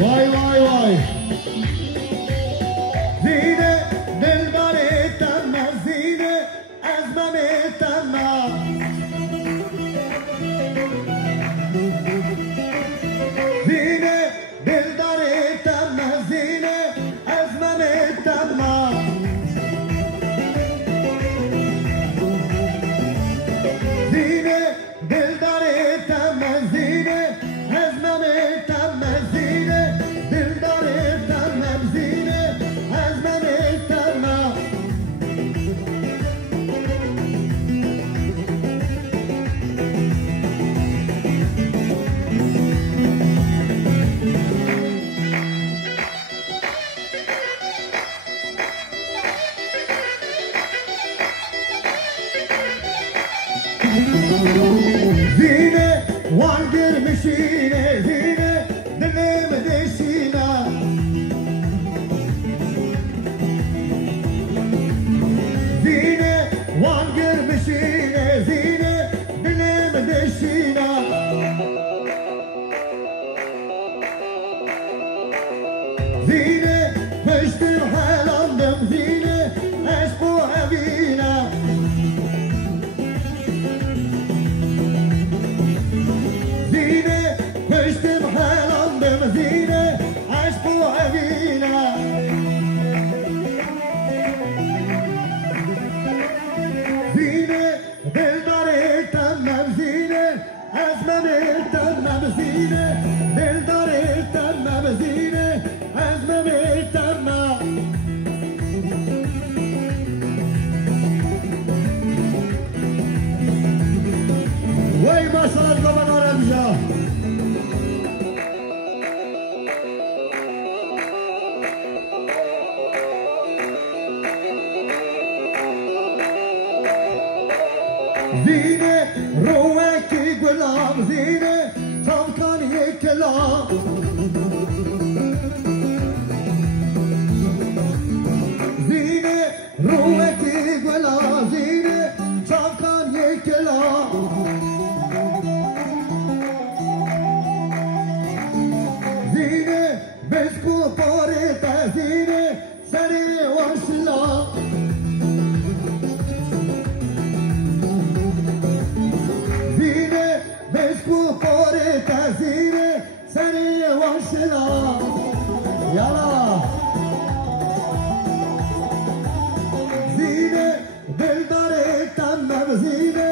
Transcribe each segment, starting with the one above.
Vay vay vay. Zine dilbari tamma, zine azmami tamma. Zine dilbari tamma, zine azmami tamma. Zine dilbari tamma, zine azmami tamma, zine dilbari tamma, zine azmami tamma. Zine var girmişine, zine dilim deşine. Zine var girmişine, zine dilim deşine. Zine piştim helandım, zine eş bu evine. Zine piştim helandım, zine eş bu evine. Zine dildari tamam, zine azmami tamam, zine dildari tamam, zine azmami tamam. Vay maşallah bana Arapça. Zine ruheki gulam, zine çavkan yeklam. Zine ruheki gulam, zine çavkan yeklam. Zine bezku parita, zine seri vasla. Zine bezku parita, zine seri vasla. Yala. Zine dildari tamam, zine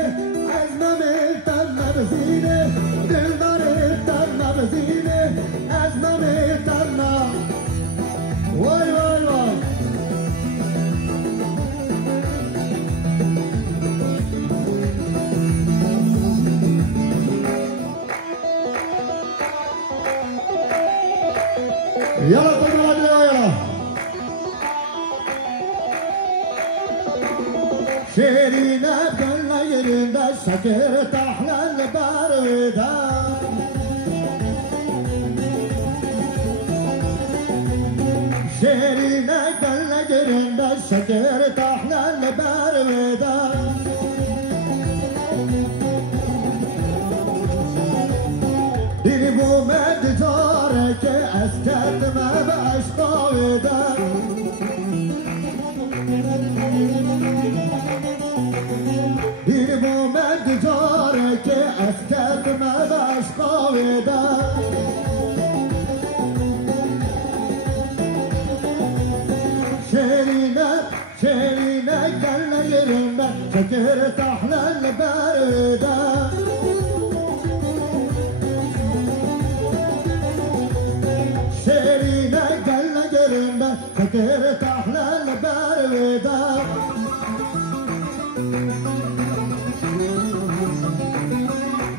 azmami tamam, zine dildari tamam, zine azmami tamam. Vay vay vay. Yala koyma hadi yala. Şerine gönle yerinde şeker tahlal barvida. Şerine gönle yerinde şeker tahlal barvida. Dili bu medcare ke esketme be aşkavida. Dili bu medcare ke esketme be aşkavida. Şerine gönle yerinde şeker tahlal barvida. Şerine gönle yerinde şeker tahlal barvida.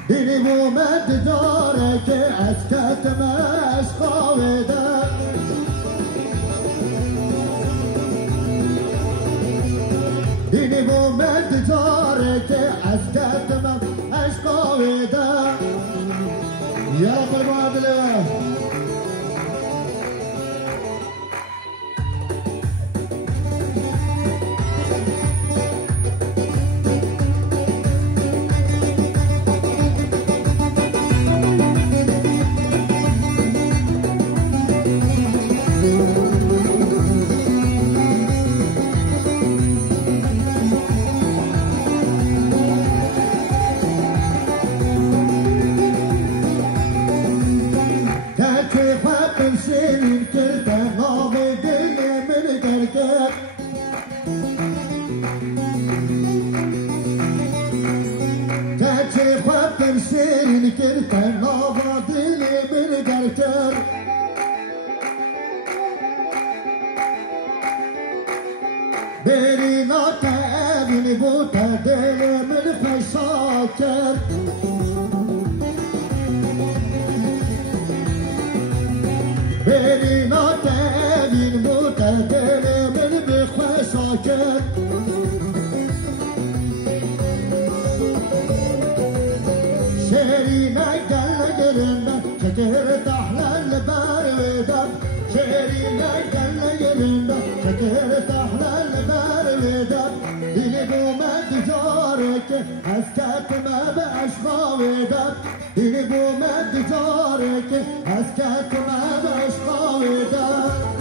Dili bu meddare ke esketme aşkavida. Dili bu meddare ke esketme aşkavida. Ya kurbanlı. شیرین کرد نوا دل من گر کرد بری ناتبین بود دل من خوشا کرد بری ناتبین بود دل من بخوشا کرد شیرین گل گرندن شکر تحلل برویدن شیرین گل گرندن شکر تحلل برویدن دل بومد جاره که از کتمه به اشقاویدن دل بومد جاره که از کتمه به اشقاویدن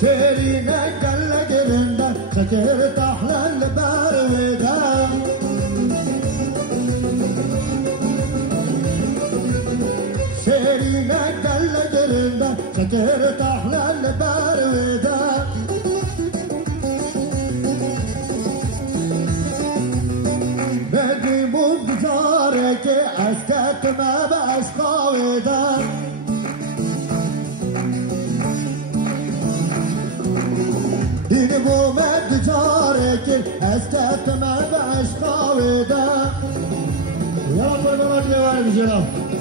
شيرين قل جرندا شكر تحلل بارودا شيرين قل جرندا شكر تحلل بارودا بدي مبزارك اسكت ما بقاش قاودا بومد جارك اسكت ما بقاش قاودا يا رب